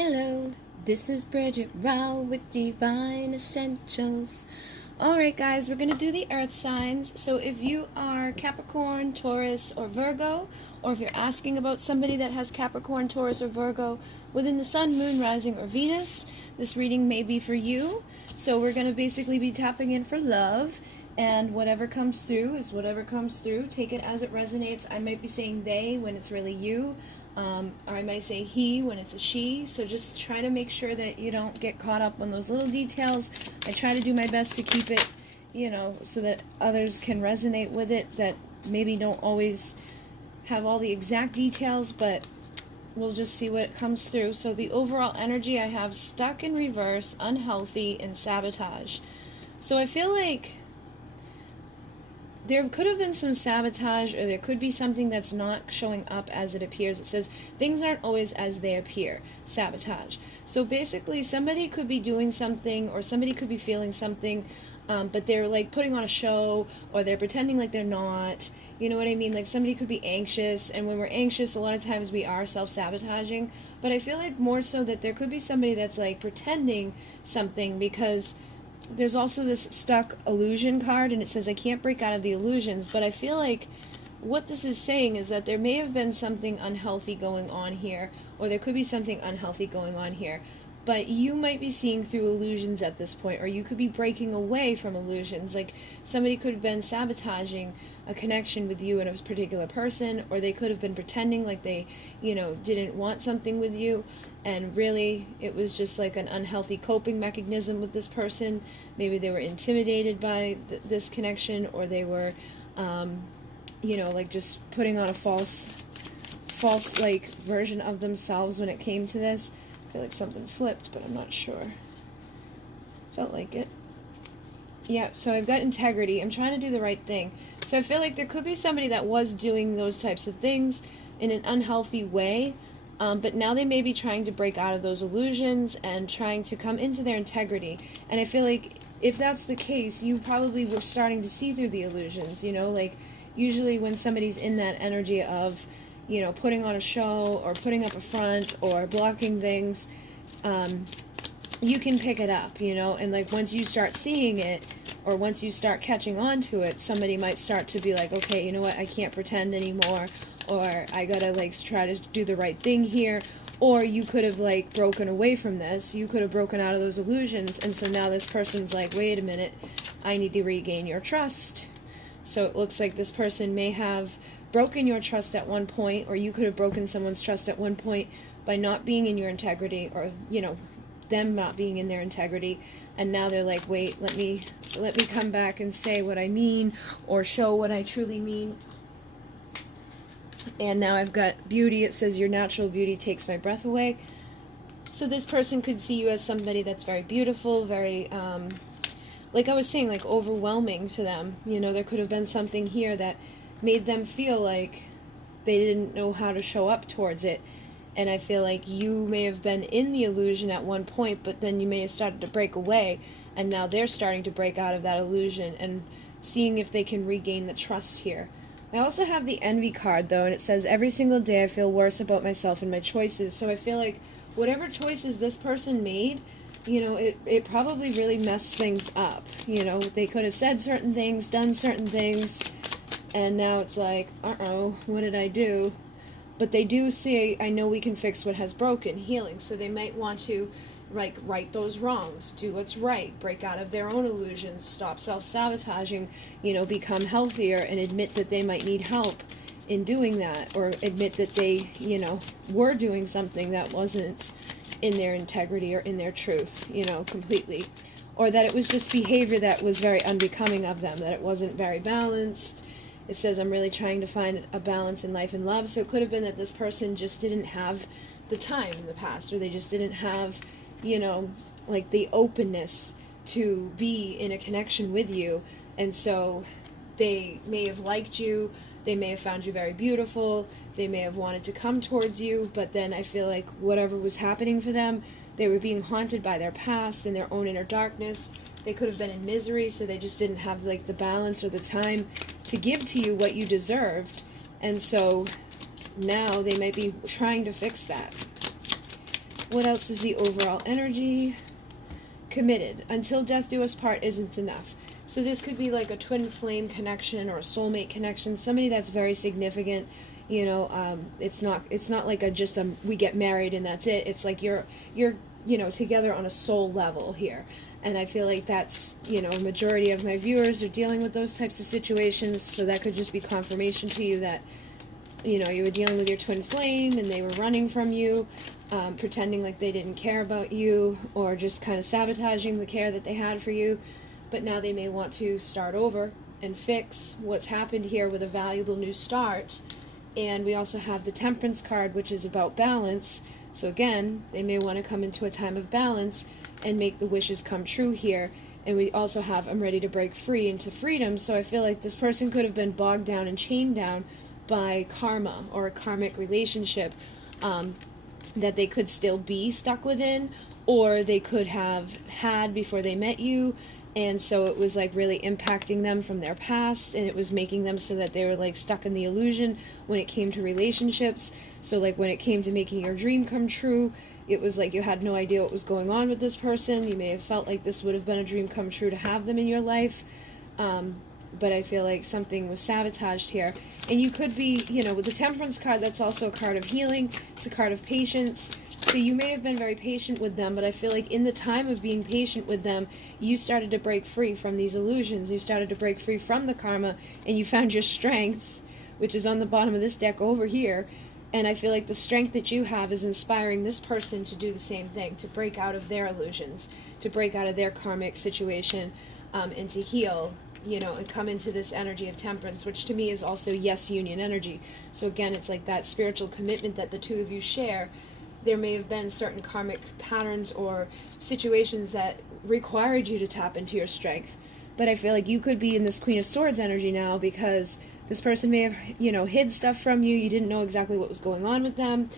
Hello, this is Bridget Rao with Divine Essentials. Alright guys, we're going to do the earth signs. So if you are Capricorn, Taurus, or Virgo, or if you're asking about somebody that has Capricorn, Taurus, or Virgo within the Sun, Moon, Rising, or Venus, this reading may be for you. So we're going to basically be tapping in for love, and whatever comes through is whatever comes through. Take it as it resonates. I might be saying they when it's really you. Or I might say he when it's a she, so just try to make sure that you don't get caught up on those little details. I try to do my best to keep it, so that others can resonate with it, that maybe don't always have all the exact details, but we'll just see what comes through. So the overall energy I have stuck in reverse, unhealthy, and sabotage. So I feel like there could have been some sabotage, or there could be something that's not showing up as it appears. It says things aren't always as they appear. Sabotage. So basically somebody could be doing something, or somebody could be feeling something, but they're like putting on a show, or they're pretending like they're not. You know what I mean? Like somebody could be anxious, and when we're anxious, a lot of times we are self-sabotaging. But I feel like more so that there could be somebody that's like pretending something, because there's also this stuck illusion card, and it says I can't break out of the illusions. But I feel like what this is saying is that there may have been something unhealthy going on here, or there could be something unhealthy going on here, but you might be seeing through illusions at this point, or you could be breaking away from illusions. Like somebody could have been sabotaging a connection with you and a particular person, or they could have been pretending like they, didn't want something with you, and really it was just like an unhealthy coping mechanism with this person. Maybe they were intimidated by this connection, or they were, like just putting on a false like version of themselves when it came to this. I feel like something flipped, but I'm not sure. Felt like it. Yeah, so I've got integrity. I'm trying to do the right thing. So I feel like there could be somebody that was doing those types of things in an unhealthy way, but now they may be trying to break out of those illusions and trying to come into their integrity. And I feel like if that's the case, you probably were starting to see through the illusions, like usually when somebody's in that energy of, putting on a show, or putting up a front, or blocking things, you can pick it up, and like once you start seeing it, or once you start catching on to it, somebody might start to be like, okay, you know what, I can't pretend anymore, or I gotta like try to do the right thing here. Or you could have like broken away from this, you could have broken out of those illusions, and so now this person's like, wait a minute, I need to regain your trust. So it looks like this person may have broken your trust at one point, or you could have broken someone's trust at one point by not being in your integrity, or them not being in their integrity, and now they're like, wait, let me come back and say what I mean, or show what I truly mean. And now I've got beauty. It says your natural beauty takes my breath away. So this person could see you as somebody that's very beautiful, very like I was saying, like overwhelming to them. There could have been something here that made them feel like they didn't know how to show up towards it. And I feel like you may have been in the illusion at one point, but then you may have started to break away, and now they're starting to break out of that illusion and seeing if they can regain the trust here. I also have the envy card though, and it says every single day I feel worse about myself and my choices. So I feel like whatever choices this person made, it probably really messed things up. They could have said certain things, done certain things, and now it's like, uh-oh, what did I do? But they do say, I know we can fix what has broken, healing. So they might want to right those wrongs, do what's right, break out of their own illusions, stop self-sabotaging, become healthier, and admit that they might need help in doing that, or admit that they, were doing something that wasn't in their integrity or in their truth, completely. Or that it was just behavior that was very unbecoming of them, that it wasn't very balanced. It says, I'm really trying to find a balance in life and love. So it could have been that this person just didn't have the time in the past, or they just didn't have, like the openness to be in a connection with you. And so they may have liked you, they may have found you very beautiful, they may have wanted to come towards you, but then I feel like whatever was happening for them, they were being haunted by their past and their own inner darkness. They could have been in misery, so they just didn't have like the balance or the time to give to you what you deserved. And so now they might be trying to fix that. What else is the overall energy? Committed. Until death do us part isn't enough. So this could be like a twin flame connection or a soulmate connection, somebody that's very significant. You know, it's not like we get married and that's it. It's like you're together on a soul level here. And I feel like that's, a majority of my viewers are dealing with those types of situations. So that could just be confirmation to you that, you were dealing with your twin flame and they were running from you, pretending like they didn't care about you, or just kind of sabotaging the care that they had for you. But now they may want to start over and fix what's happened here with a valuable new start. And we also have the Temperance card, which is about balance. So again, they may want to come into a time of balance and make the wishes come true here. And we also have, I'm ready to break free into freedom. So I feel like this person could have been bogged down and chained down by karma or a karmic relationship that they could still be stuck within, or they could have had before they met you. And so it was like really impacting them from their past, and it was making them so that they were like stuck in the illusion when it came to relationships. So like when it came to making your dream come true, it was like you had no idea what was going on with this person. You may have felt like this would have been a dream come true to have them in your life. But I feel like something was sabotaged here. And you could be, with the Temperance card, that's also a card of healing. It's a card of patience. So you may have been very patient with them, but I feel like in the time of being patient with them, you started to break free from these illusions. You started to break free from the karma, and you found your strength, which is on the bottom of this deck over here. And I feel like the strength that you have is inspiring this person to do the same thing, to break out of their illusions, to break out of their karmic situation, and to heal, and come into this energy of Temperance, which to me is also yes, union energy. So again, it's like that spiritual commitment that the two of you share. There may have been certain karmic patterns or situations that required you to tap into your strength. But I feel like you could be in this Queen of Swords energy now because this person may have, hid stuff from you. You didn't know exactly what was going on with them.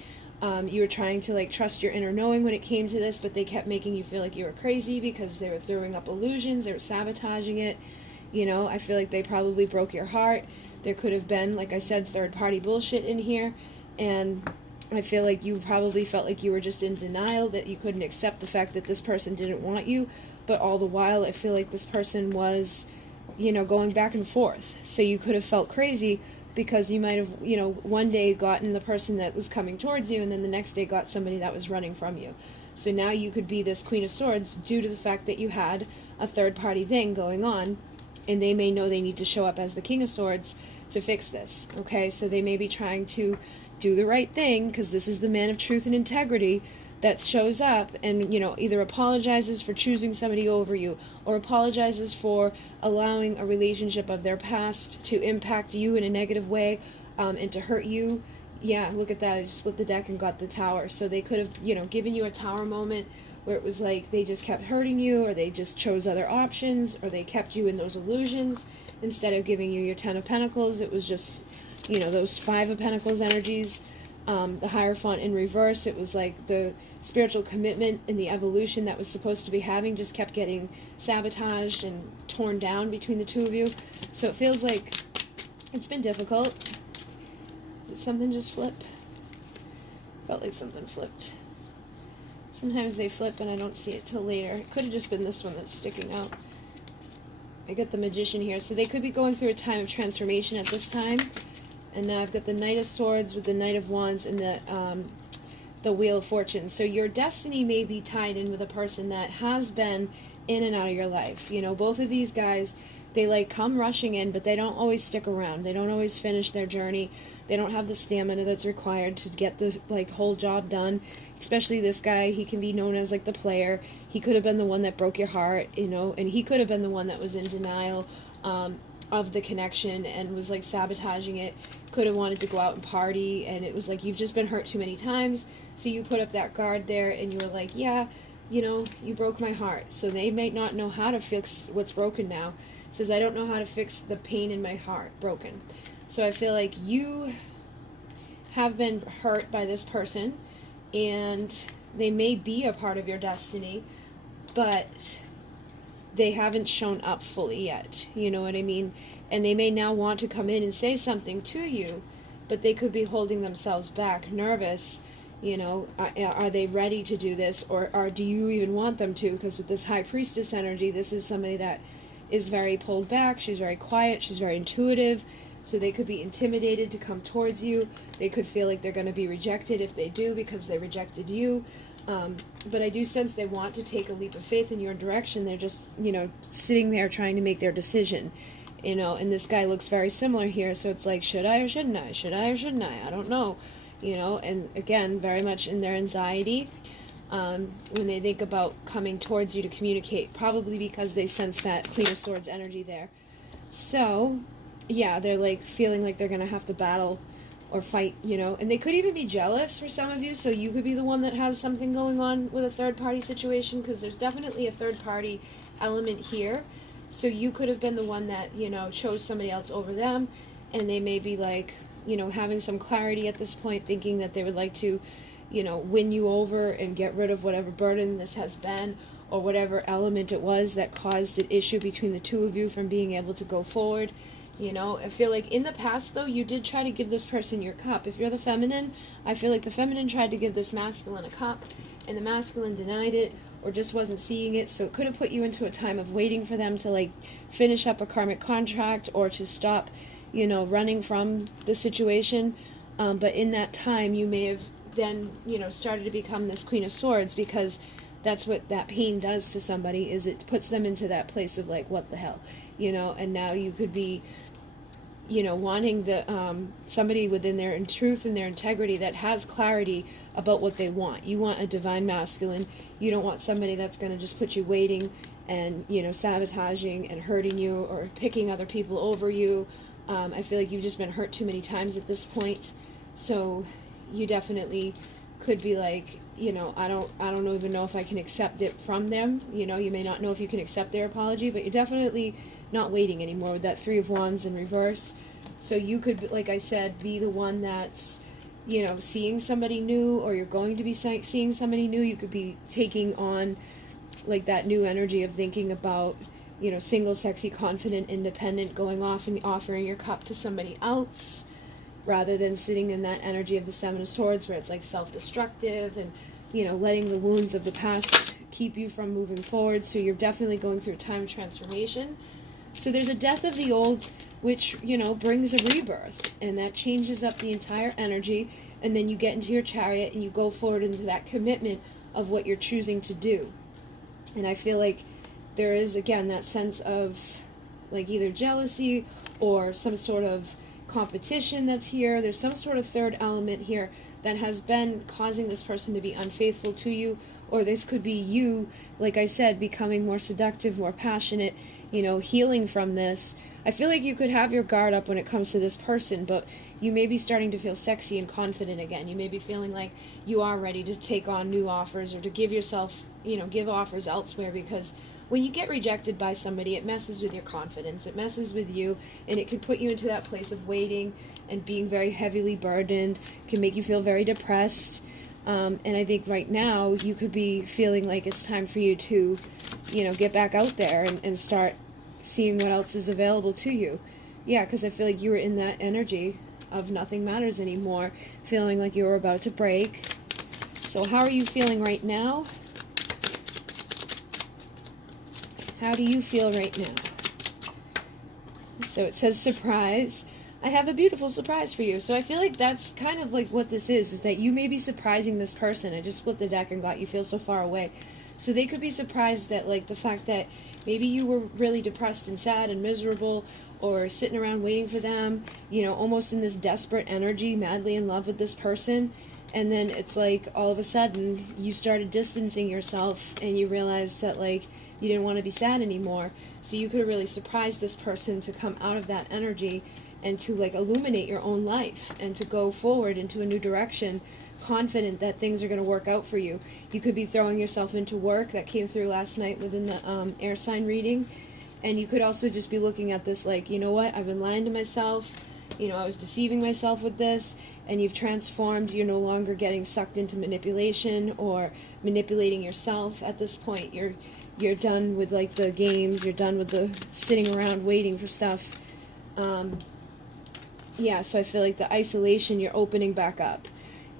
You were trying to trust your inner knowing when it came to this, but they kept making you feel like you were crazy because they were throwing up illusions. They were sabotaging it. I feel like they probably broke your heart. There could have been, like I said, third-party bullshit in here. And I feel like you probably felt like you were just in denial, that you couldn't accept the fact that this person didn't want you. But all the while, I feel like this person was, going back and forth. So you could have felt crazy because you might have, one day gotten the person that was coming towards you, and then the next day got somebody that was running from you. So now you could be this Queen of Swords due to the fact that you had a third-party thing going on, and they may know they need to show up as the King of Swords to fix this, okay? So they may be trying to do the right thing, because this is the man of truth and integrity that shows up and, either apologizes for choosing somebody over you, or apologizes for allowing a relationship of their past to impact you in a negative way, and to hurt you. Yeah, look at that. I just split the deck and got the Tower. So they could have, given you a Tower moment where it was like they just kept hurting you, or they just chose other options, or they kept you in those illusions. Instead of giving you your Ten of Pentacles, it was just, those Five of Pentacles energies. The Hierophant in reverse, it was like the spiritual commitment and the evolution that was supposed to be having just kept getting sabotaged and torn down between the two of you. So it feels like it's been difficult. Did something just flip? Felt like something flipped. Sometimes they flip and I don't see it till later. It could have just been this one that's sticking out. I got the Magician here. So they could be going through a time of transformation at this time. And now I've got the Knight of Swords with the Knight of Wands and the Wheel of Fortune. So your destiny may be tied in with a person that has been in and out of your life. Both of these guys, they come rushing in, but they don't always stick around. They don't always finish their journey. They don't have the stamina that's required to get the whole job done. Especially this guy, he can be known as the player. He could have been the one that broke your heart, and he could have been the one that was in denial of the connection and was sabotaging it. Could have wanted to go out and party, and it was you've just been hurt too many times, so you put up that guard there and you were like, yeah, you broke my heart. So they may not know how to fix what's broken now. It says, I don't know how to fix the pain in my heart broken. So I feel like you have been hurt by this person, and they may be a part of your destiny, but they haven't shown up fully yet. You know what I mean? And they may now want to come in and say something to you, but they could be holding themselves back, nervous, You know, are they ready to do this, or do you even want them to? Because with this High Priestess energy, this is somebody that is very pulled back. She's very quiet. She's very intuitive. So they could be intimidated to come towards you. They could feel like they're going to be rejected if they do, because they rejected you. But I do sense they want to take a leap of faith in your direction. They're just, you know, sitting there trying to make their decision. You know, and this guy looks very similar here. So it's like, should I or shouldn't I? Should I or shouldn't I? I don't know. You know, and again, very much in their anxiety when they think about coming towards you to communicate, probably because they sense that Queen of Swords energy there. So, yeah, they're like feeling like they're going to have to battle or fight, you know, and they could even be jealous for some of you, so you could be the one that has something going on with a third-party situation, because there's definitely a third-party element here. So you could have been the one that, you know, chose somebody else over them, and they may be like, you know, having some clarity at this point, thinking that they would like to, you know, win you over and get rid of whatever burden this has been, or whatever element it was that caused an issue between the two of you from being able to go forward. You know, I feel like in the past, though, you did try to give this person your cup. If you're the feminine, I feel like the feminine tried to give this masculine a cup, and the masculine denied it, or just wasn't seeing it, so it could have put you into a time of waiting for them to, like, finish up a karmic contract, or to stop, you know, running from the situation. But in that time, you may have then, you know, started to become this Queen of Swords, because that's what that pain does to somebody, is it puts them into that place of, like, what the hell, you know, and now you could be, you know, wanting the somebody within their truth and their integrity that has clarity about what they want. You want a divine masculine. You don't want somebody that's going to just put you waiting and, you know, sabotaging and hurting you, or picking other people over you. I feel like you've just been hurt too many times at this point. So you definitely could be like, you know, I don't even know if I can accept it from them. You know, you may not know if you can accept their apology, but you're definitely not waiting anymore with that Three of Wands in reverse. So you could, like I said, be the one that's, you know, seeing somebody new, or you're going to be seeing somebody new. You could be taking on, like, that new energy of thinking about, you know, single, sexy, confident, independent, going off and offering your cup to somebody else, rather than sitting in that energy of the Seven of Swords, where it's like self-destructive and, you know, letting the wounds of the past keep you from moving forward. So you're definitely going through a time of transformation. So there's a death of the old, which, you know, brings a rebirth, and that changes up the entire energy, and then you get into your chariot and you go forward into that commitment of what you're choosing to do. And I feel like there is, again, that sense of, like, either jealousy or some sort of competition that's here. There's some sort of third element here that has been causing this person to be unfaithful to you, or this could be you, like I said, becoming more seductive, more passionate, you know, healing from this. I feel like you could have your guard up when it comes to this person, but you may be starting to feel sexy and confident again. You may be feeling like you are ready to take on new offers, or to give yourself, you know, give offers elsewhere, because when you get rejected by somebody, it messes with your confidence, it messes with you, and it can put you into that place of waiting and being very heavily burdened, can make you feel very depressed. And I think right now you could be feeling like it's time for you to, you know, get back out there and start seeing what else is available to you. Yeah, because I feel like you were in that energy of nothing matters anymore, feeling like you were about to break. So how are you feeling right now? How do you feel right now? So it says surprise. I have a beautiful surprise for you. So I feel like that's kind of like what this is that you may be surprising this person. I just split the deck and got you feel so far away. So they could be surprised at, like, the fact that maybe you were really depressed and sad and miserable, or sitting around waiting for them, you know, almost in this desperate energy, madly in love with this person. And then it's like all of a sudden you started distancing yourself, and you realized that, like, you didn't want to be sad anymore. So you could have really surprised this person to come out of that energy and to, like, illuminate your own life and to go forward into a new direction, confident that things are going to work out for you. You could be throwing yourself into work. That came through last night within the air sign reading. And you could also just be looking at this like, you know what, I've been lying to myself. You know, I was deceiving myself with this, and you've transformed. You're no longer getting sucked into manipulation or manipulating yourself at this point. You're done with, like, the games. You're done with the sitting around waiting for stuff. Yeah, so I feel like the isolation, you're opening back up.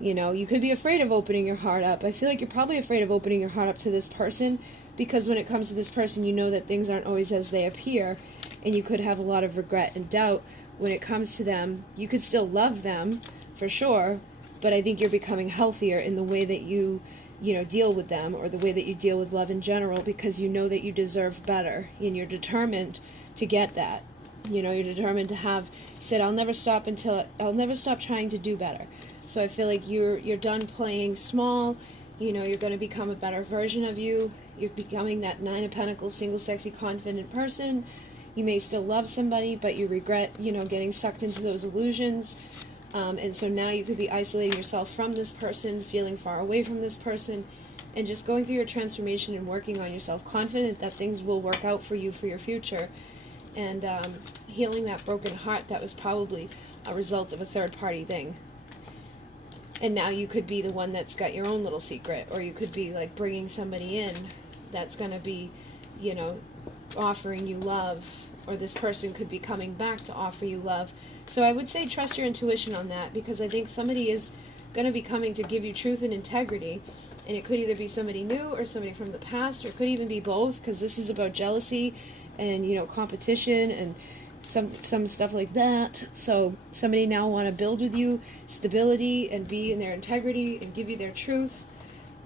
You know, you could be afraid of opening your heart up. I feel like you're probably afraid of opening your heart up to this person, because when it comes to this person, you know that things aren't always as they appear, and you could have a lot of regret and doubt when it comes to them. You could still love them, for sure, but I think you're becoming healthier in the way that you know, deal with them, or the way that you deal with love in general, because you know that you deserve better, and you're determined to get that. You know, you're determined to have, you said, I'll never stop trying to do better. So I feel like you're done playing small. You know, you're going to become a better version of you. You're becoming that Nine of Pentacles, single, sexy, confident person. You may still love somebody, but you regret, you know, getting sucked into those illusions. And so now you could be isolating yourself from this person, feeling far away from this person, and just going through your transformation and working on yourself, confident that things will work out for you for your future, and healing that broken heart that was probably a result of a third-party thing. And now you could be the one that's got your own little secret, or you could be like bringing somebody in that's going to be, you know, offering you love, or this person could be coming back to offer you love. So I would say trust your intuition on that, because I think somebody is going to be coming to give you truth and integrity, and it could either be somebody new or somebody from the past, or it could even be both, because this is about jealousy and, you know, competition and some stuff like that. So somebody now want to build with you stability and be in their integrity and give you their truth.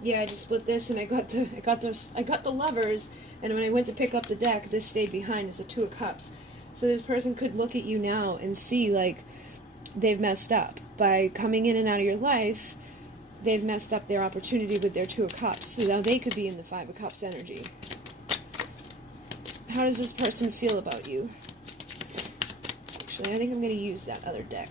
Yeah, I just split this, and I got the Lovers, and when I went to pick up the deck, this stayed behind as the Two of Cups. So this person could look at you now and see like they've messed up by coming in and out of your life. They've messed up their opportunity with their Two of Cups. So now they could be in the Five of Cups energy. How does this person feel about you? Actually, I think I'm going to use that other deck.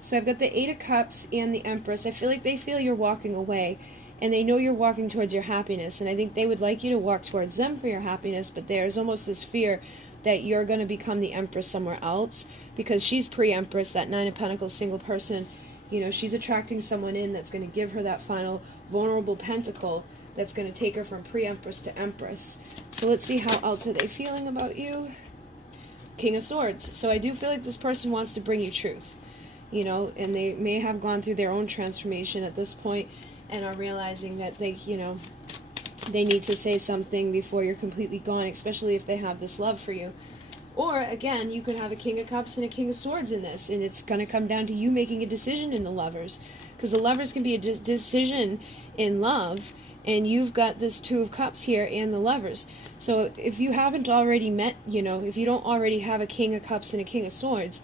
So I've got the Eight of Cups and the Empress. I feel like they feel you're walking away, and they know you're walking towards your happiness, and I think they would like you to walk towards them for your happiness, but there's almost this fear that you're going to become the Empress somewhere else, because she's pre-Empress, that Nine of Pentacles single person. You know, she's attracting someone in that's going to give her that final vulnerable pentacle that's going to take her from pre-Empress to Empress. So let's see, how else are they feeling about you? King of Swords. So I do feel like this person wants to bring you truth, you know, and they may have gone through their own transformation at this point and are realizing that they, you know, they need to say something before you're completely gone, especially if they have this love for you. Or, again, you could have a King of Cups and a King of Swords in this, and it's going to come down to you making a decision in the Lovers. Because the Lovers can be a decision in love, and you've got this Two of Cups here and the Lovers. So if you haven't already met, you know, if you don't already have a King of Cups and a King of Swords,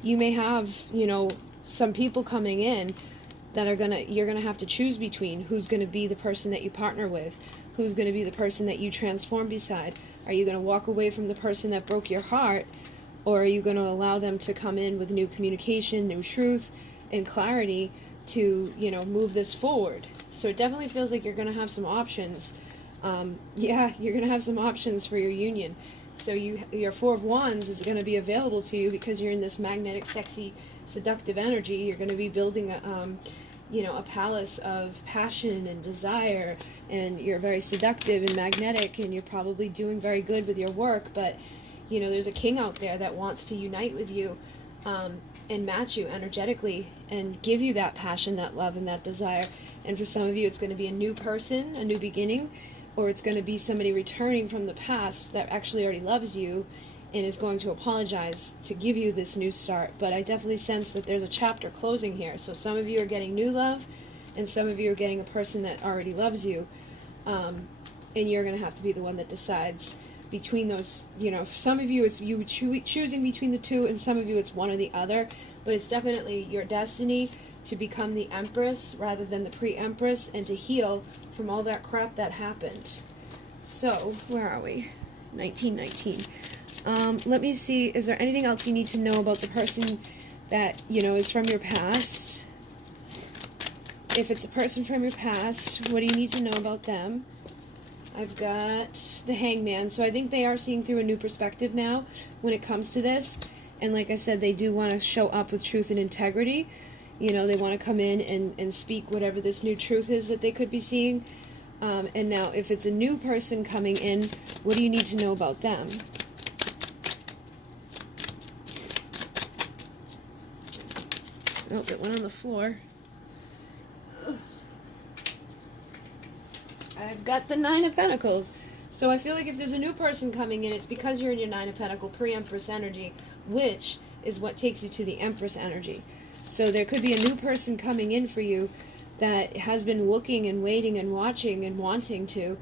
you may have, you know, some people coming in that are you're gonna have to choose between who's gonna be the person that you partner with, who's gonna be the person that you transform beside. Are you gonna walk away from the person that broke your heart, or are you gonna allow them to come in with new communication, new truth, and clarity to, you know, move this forward? So it definitely feels like you're gonna have some options. Yeah, you're gonna have some options for your union. So your Four of Wands is going to be available to you because you're in this magnetic, sexy, seductive energy. You're going to be building you know, a palace of passion and desire, and you're very seductive and magnetic, and you're probably doing very good with your work. But, you know, there's a king out there that wants to unite with you and match you energetically and give you that passion, that love, and that desire. And for some of you, it's going to be a new person, a new beginning, or it's going to be somebody returning from the past that actually already loves you and is going to apologize to give you this new start. But I definitely sense that there's a chapter closing here. So some of you are getting new love, and some of you are getting a person that already loves you. And you're going to have to be the one that decides between those. You know, for some of you, it's you choosing between the two, and some of you, it's one or the other. But it's definitely your destiny to become the Empress rather than the pre-Empress, and to heal from all that crap that happened. So, where are we? 1919. Let me see, is there anything else you need to know about the person that, you know, is from your past? If it's a person from your past, what do you need to know about them? I've got the Hangman, so I think they are seeing through a new perspective now when it comes to this. And like I said, they do want to show up with truth and integrity. You know, they want to come in and speak whatever this new truth is that they could be seeing. And now, if it's a new person coming in, what do you need to know about them? Oh, it went on the floor. I've got the Nine of Pentacles. So I feel like if there's a new person coming in, it's because you're in your Nine of Pentacles pre-Empress energy, which is what takes you to the Empress energy. So there could be a new person coming in for you that has been looking and waiting and watching and wanting to.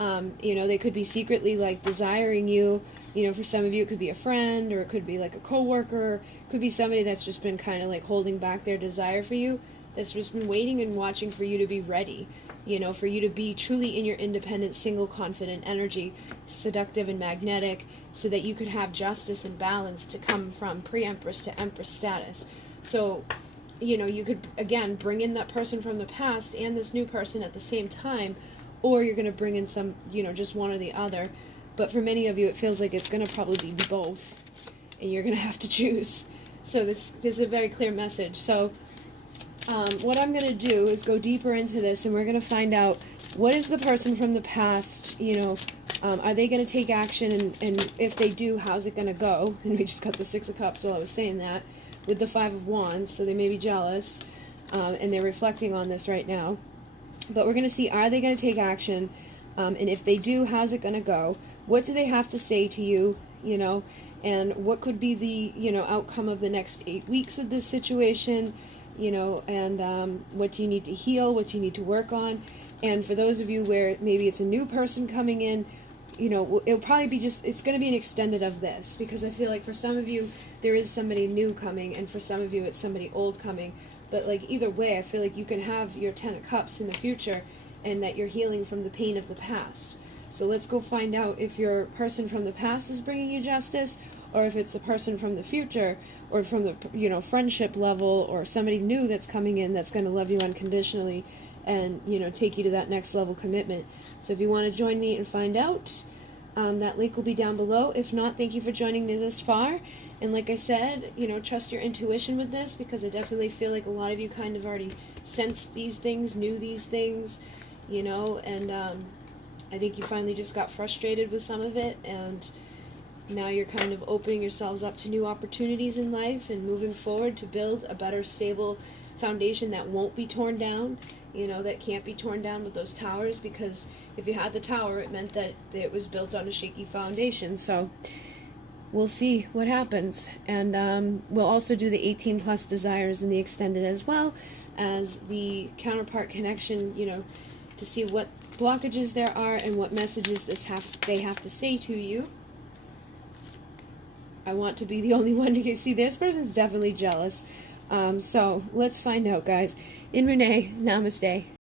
You know, they could be secretly like desiring you. You know, for some of you it could be a friend, or it could be like a coworker. It could be somebody that's just been kind of like holding back their desire for you, that's just been waiting and watching for you to be ready. You know, for you to be truly in your independent, single, confident energy, seductive and magnetic, so that you could have justice and balance to come from pre-Empress to Empress status. So, you know, you could, again, bring in that person from the past and this new person at the same time, or you're going to bring in some, you know, just one or the other. But for many of you, it feels like it's going to probably be both, and you're going to have to choose. So this is a very clear message. So what I'm going to do is go deeper into this, and we're going to find out what is the person from the past, you know, are they going to take action, and if they do, how's it going to go? And we just got the Six of Cups while I was saying that, with the Five of Wands, so they may be jealous, and they're reflecting on this right now. But we're going to see, are they going to take action, and if they do, how's it going to go? What do they have to say to you, you know, and what could be the, you know, outcome of the next 8 weeks with this situation, you know, and what do you need to heal, what do you need to work on. And for those of you where maybe it's a new person coming in, you know, it'll probably be just, it's going to be an extended of this, because I feel like for some of you there is somebody new coming, and for some of you it's somebody old coming. But like either way, I feel like you can have your Ten of Cups in the future, and that you're healing from the pain of the past. So let's go find out if your person from the past is bringing you justice, or if it's a person from the future, or from the, you know, friendship level, or somebody new that's coming in that's going to love you unconditionally and, you know, take you to that next level commitment. So if you want to join me and find out, that link will be down below. If not, thank you for joining me this far. And like I said, you know, trust your intuition with this, because I definitely feel like a lot of you kind of already sensed these things, knew these things, you know, and I think you finally just got frustrated with some of it, and now you're kind of opening yourselves up to new opportunities in life and moving forward to build a better, stable foundation that won't be torn down, you know, that can't be torn down with those towers, because if you had the tower, it meant that it was built on a shaky foundation. So we'll see what happens. And we'll also do the 18 plus desires in the extended, as well as the counterpart connection, you know, to see what blockages there are and what messages they have to say to you. I want to be the only one to get, see, this person's definitely jealous. So let's find out, guys. In Renee, namaste.